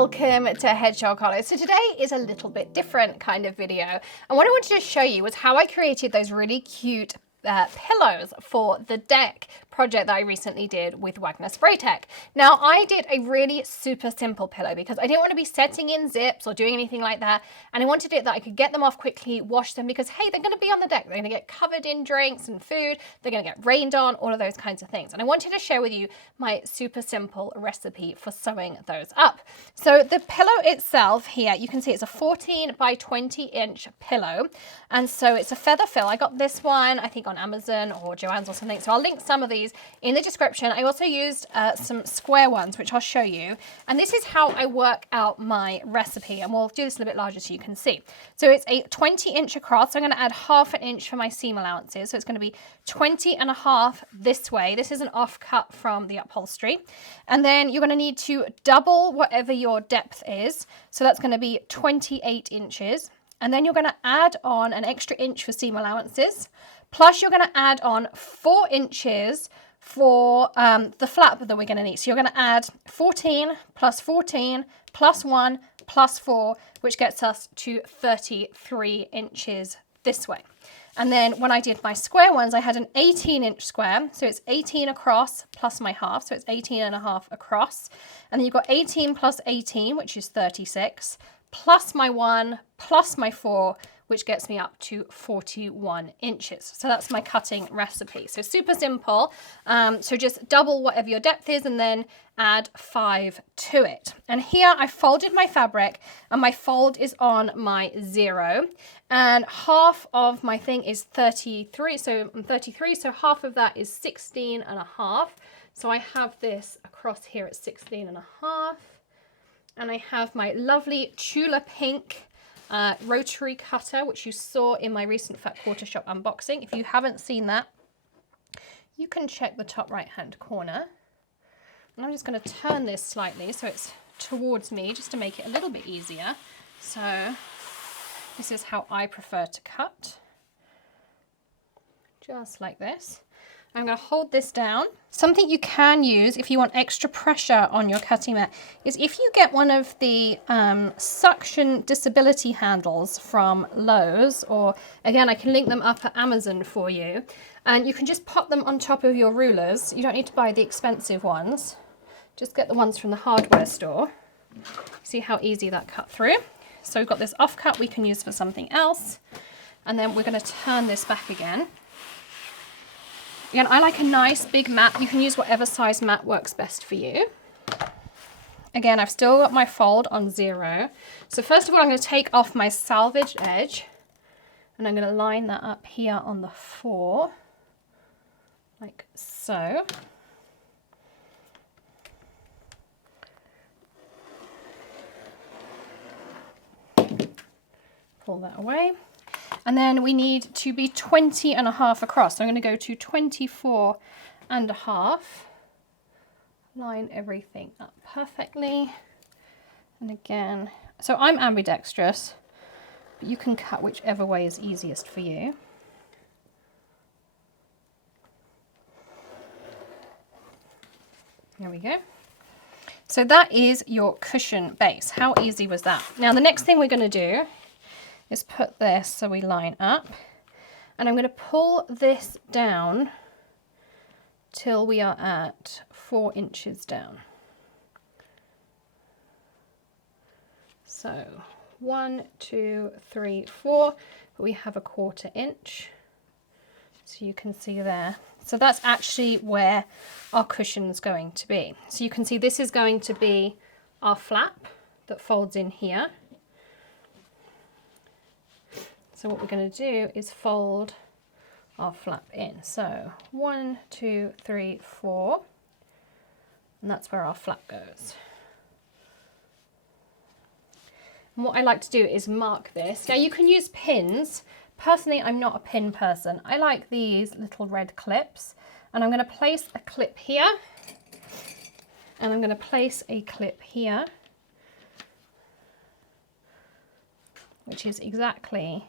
welcome to Hedgehog Hollow. So today is a little bit different kind of video. And what I wanted to show you was how I created those really cute pillows for the deck project that I recently did with Wagner Spray Tech. Now I did a really super simple pillow because I didn't want to be setting in zips or doing anything like that, and I wanted it that I could get them off quickly, wash them, because hey, they're going to be on the deck, they're going to get covered in drinks and food, they're going to get rained on, all of those kinds of things. And I wanted to share with you my super simple recipe for sewing those up. So the pillow itself here, you can see it's a 14 by 20 inch pillow, and so it's a Feather-Fil. I got this one I think on Amazon or Joann's or something, so I'll link some of these in the description. I also used some square ones, which I'll show you. And this is how I work out my recipe. And we'll do this a little bit larger so you can see. So it's a 20 inch across. So I'm going to add ½ an inch for my seam allowances. So it's going to be 20½ this way. This is an offcut from the upholstery. And then you're going to need to double whatever your depth is. So that's going to be 28 inches. And then you're going to add on an extra inch for seam allowances. Plus you're going to add on 4 inches for the flap that we're going to need. So you're going to add 14 plus 14 plus 1 plus 4, which gets us to 33 inches this way. And then when I did my square ones, I had an 18 inch square. So it's 18 across plus my half. So it's 18½ across. And then you've got 18 plus 18, which is 36, plus my 1 plus my 4, which gets me up to 41 inches. So that's my cutting recipe. So super simple. So just double whatever your depth is and then add 5 to it. And here I folded my fabric, and my fold is on my 0. And half of my thing is 33. So I'm 33, so half of that is 16½. So I have this across here at 16½. And I have my lovely Tula pink Rotary cutter, which you saw in my recent Fat Quarter Shop unboxing. If you haven't seen that, you can check the top right hand corner. And I'm just going to turn this slightly so it's towards me, just to make it a little bit easier. So this is how I prefer to cut, just like this. I'm going to hold this down. Something you can use if you want extra pressure on your cutting mat is if you get one of the suction disability handles from Lowe's, or again, I can link them up at Amazon for you, and you can just pop them on top of your rulers. You don't need to buy the expensive ones. Just get the ones from the hardware store. See how easy that cut through. So we've got this offcut we can use for something else. And then we're going to turn this back again. Again, I like a nice big mat. You can use whatever size mat works best for you. Again, I've still got my fold on 0. So first of all, I'm going to take off my salvaged edge, and I'm going to line that up here on the 4, like so. Pull that away. And then we need to be 20½ across. So I'm going to go to 24½. Line everything up perfectly. And again, so I'm ambidextrous, but you can cut whichever way is easiest for you. There we go. So that is your cushion base. How easy was that? Now the next thing we're going to do is put this so we line up, and I'm going to pull this down till we are at 4 inches down. So 1, 2, 3, 4, but we have a 1/4 inch, so you can see there. So that's actually where our cushion's going to be. So you can see this is going to be our flap that folds in here. So what we're going to do is fold our flap in. So 1, 2, 3, 4, and that's where our flap goes. And what I like to do is mark this. Now you can use pins. Personally, I'm not a pin person. I like these little red clips, and I'm going to place a clip here, and I'm going to place a clip here, which is exactly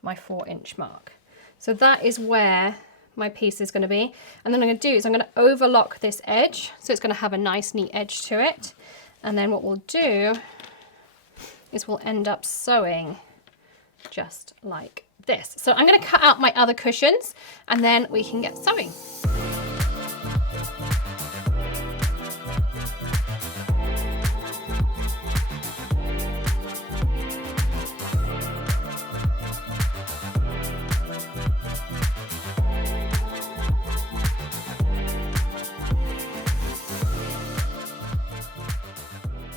my 4 inch mark. So that is where my piece is going to be. And then I'm going to do is I'm going to overlock this edge, so it's going to have a nice neat edge to it. And then what we'll do is we'll end up sewing just like this. So I'm going to cut out my other cushions and then we can get sewing.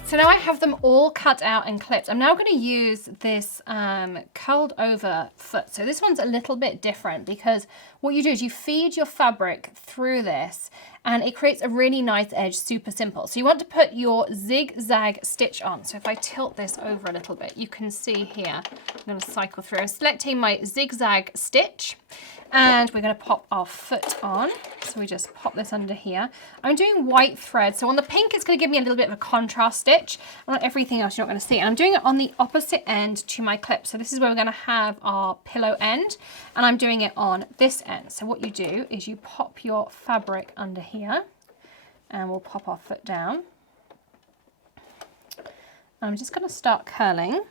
So now I have them all cut out and clipped. I'm now going to use this curled over foot. So this one's a little bit different because what you do is you feed your fabric through this and it creates a really nice edge, super simple. So you want to put your zigzag stitch on. So if I tilt this over a little bit, you can see here, I'm going to cycle through. I'm selecting my zigzag stitch and we're going to pop our foot on. So we just pop this under here. I'm doing white thread. So on the pink, it's going to give me a little bit of a contrast stitch. On everything else, you're not going to see. And I'm doing it on the opposite end to my clip. So this is where we're going to have our pillow end. And I'm doing it on this end. So what you do is you pop your fabric under here. And we'll pop our foot down. I'm just going to start curling.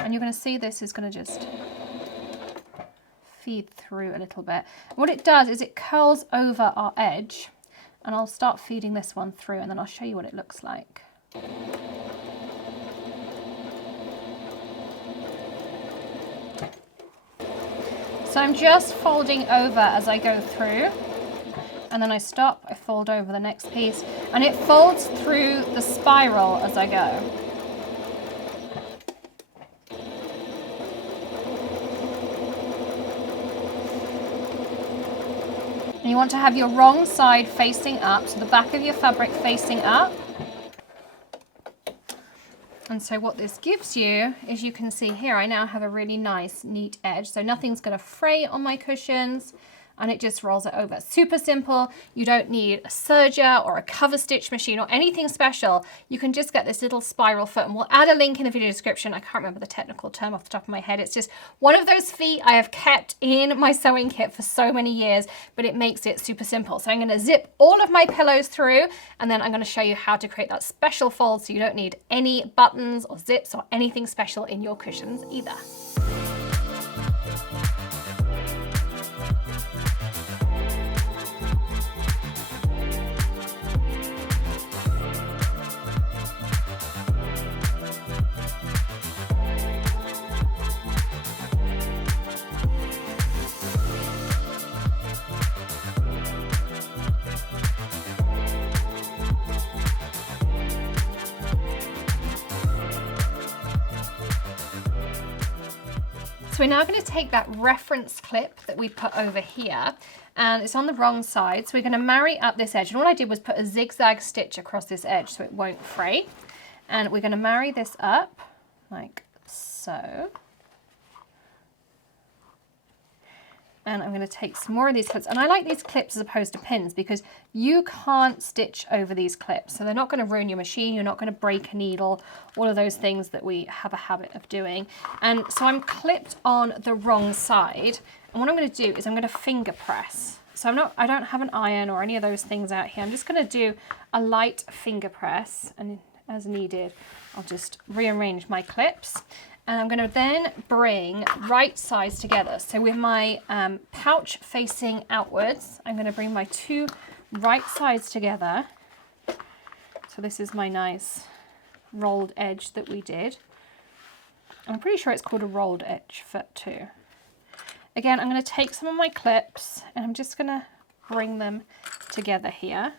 And you're going to see this is going to just feed through a little bit. What it does is it curls over our edge, and I'll start feeding this one through and then I'll show you what it looks like. So I'm just folding over as I go through, and then I stop, I fold over the next piece, and it folds through the spiral as I go. And you want to have your wrong side facing up, so the back of your fabric facing up. And so what this gives you is, you can see here, I now have a really nice, neat edge. So nothing's going to fray on my cushions, and it just rolls it over. Super simple. You don't need a serger or a cover stitch machine or anything special. You can just get this little spiral foot, and we'll add a link in the video description. I can't remember the technical term off the top of my head. It's just one of those feet I have kept in my sewing kit for so many years, but it makes it super simple. So I'm going to zip all of my pillows through, and then I'm going to show you how to create that special fold so you don't need any buttons or zips or anything special in your cushions either. So we're now going to take that reference clip that we put over here, and it's on the wrong side. So we're going to marry up this edge. And all I did was put a zigzag stitch across this edge so it won't fray. And we're going to marry this up like so. And I'm going to take some more of these clips. And I like these clips as opposed to pins because you can't stitch over these clips. So they're not going to ruin your machine. You're not going to break a needle, all of those things that we have a habit of doing. And so I'm clipped on the wrong side. And what I'm going to do is I'm going to finger press. So I don't have an iron or any of those things out here. I'm just going to do a light finger press, and as needed, I'll just rearrange my clips. And I'm going to then bring right sides together. So with my pouch facing outwards, I'm going to bring my two right sides together. So this is my nice rolled edge that we did. I'm pretty sure it's called a rolled edge foot too. Again, I'm going to take some of my clips and I'm just going to bring them together here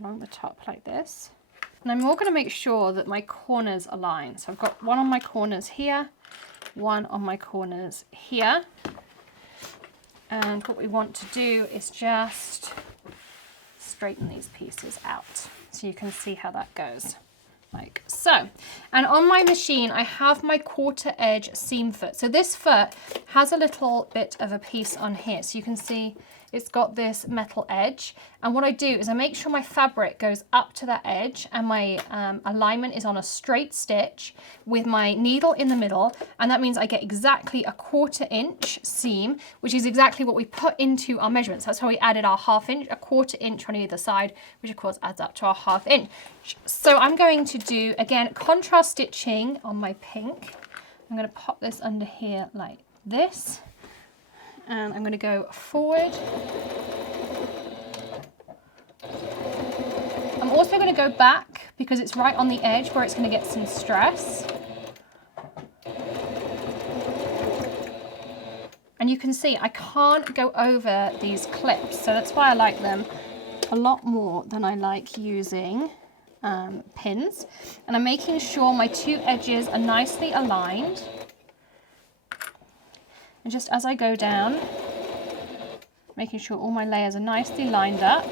along the top like this. And I'm all going to make sure that my corners align. So I've got one on my corners here, one on my corners here. And what we want to do is just straighten these pieces out so you can see how that goes. Like so. And on my machine, I have my quarter edge seam foot. So this foot has a little bit of a piece on here. So you can see it's got this metal edge. And what I do is I make sure my fabric goes up to that edge and my alignment is on a straight stitch with my needle in the middle. And that means I get exactly a 1/4 inch seam, which is exactly what we put into our measurements. That's how we added our 1/2 inch, a 1/4 inch on either side, which of course adds up to our 1/2 inch. So I'm going to do, again, contrast stitching on my pink. I'm going to pop this under here like this. And I'm going to go forward. I'm also going to go back because it's right on the edge where it's going to get some stress. And you can see I can't go over these clips, so that's why I like them a lot more than I like using pins. And I'm making sure my 2 edges are nicely aligned. And just as I go down, making sure all my layers are nicely lined up.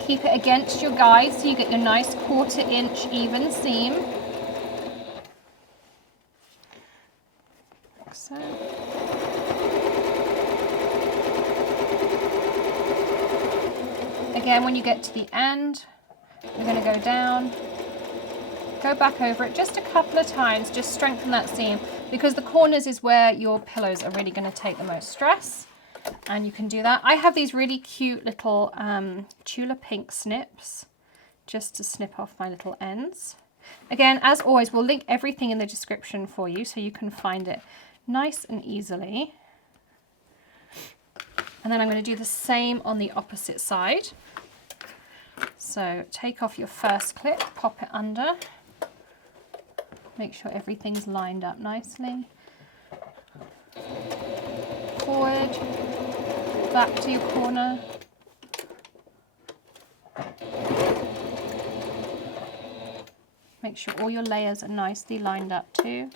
Keep it against your guide so you get your nice 1/4 inch even seam. Like so. Again, when you get to the end, you're going to go down, go back over it just a couple of times, just strengthen that seam, because the corners is where your pillows are really going to take the most stress. And you can do that. I have these really cute little Tula pink snips just to snip off my little ends. Again, as always, we'll link everything in the description for you so you can find it nice and easily. And then I'm going to do the same on the opposite side. So take off your first clip, pop it under, make sure everything's lined up nicely. Forward, back to your corner. Make sure all your layers are nicely lined up too.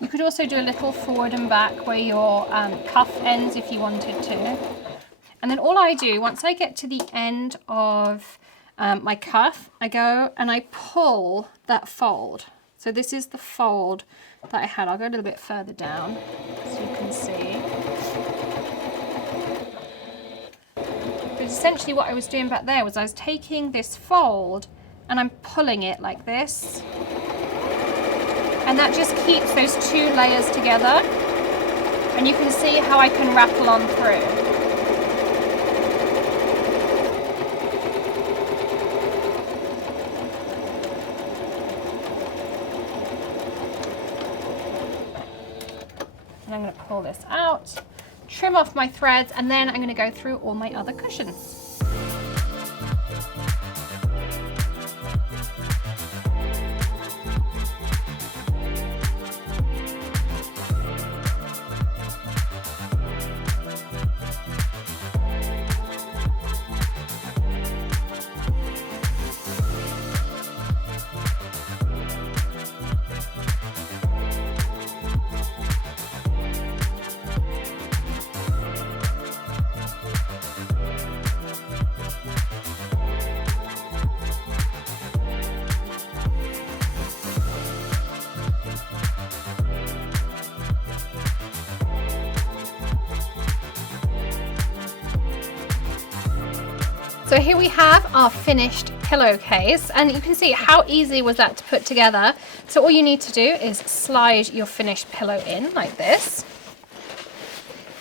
You could also do a little forward and back where your cuff ends if you wanted to. And then all I do, once I get to the end of my cuff, I go and I pull that fold. So this is the fold that I had. I'll go a little bit further down so you can see. But essentially what I was doing back there was I was taking this fold and I'm pulling it like this. And that just keeps those 2 layers together. And you can see how I can rattle on through. And I'm going to pull this out, trim off my threads, and then I'm going to go through all my other cushions. So here we have our finished pillowcase, and you can see how easy was that to put together. So all you need to do is slide your finished pillow in like this,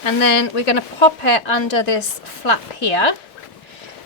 and then we're going to pop it under this flap here,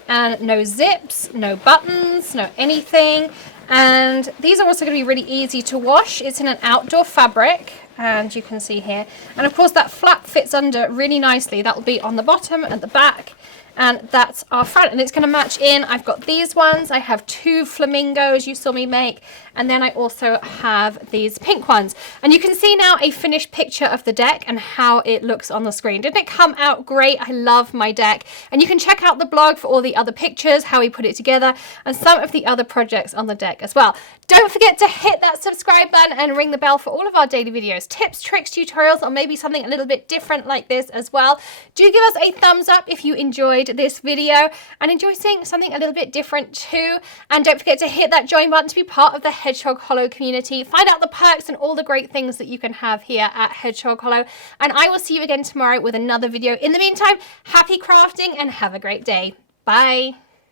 and no zips, no buttons, no anything. And these are also going to be really easy to wash. It's in an outdoor fabric, and you can see here, and of course that flap fits under really nicely. That will be on the bottom, at the back, And that's our front, and it's going to match in. I've got these ones. I have 2 flamingos you saw me make, and then I also have these pink ones. And you can see now a finished picture of the deck and how it looks on the screen. Didn't it come out great? I love my deck. And you can check out the blog for all the other pictures, how we put it together, and some of the other projects on the deck as well. Don't forget to hit that subscribe button and ring the bell for all of our daily videos, tips, tricks, tutorials, or maybe something a little bit different like this as well. Do give us a thumbs up if you enjoyed this video and enjoy seeing something a little bit different too. And don't forget to hit that join button to be part of the Hedgehog Hollow community. Find out the perks and all the great things that you can have here at Hedgehog Hollow. And I will see you again tomorrow with another video. In the meantime, happy crafting and have a great day. Bye.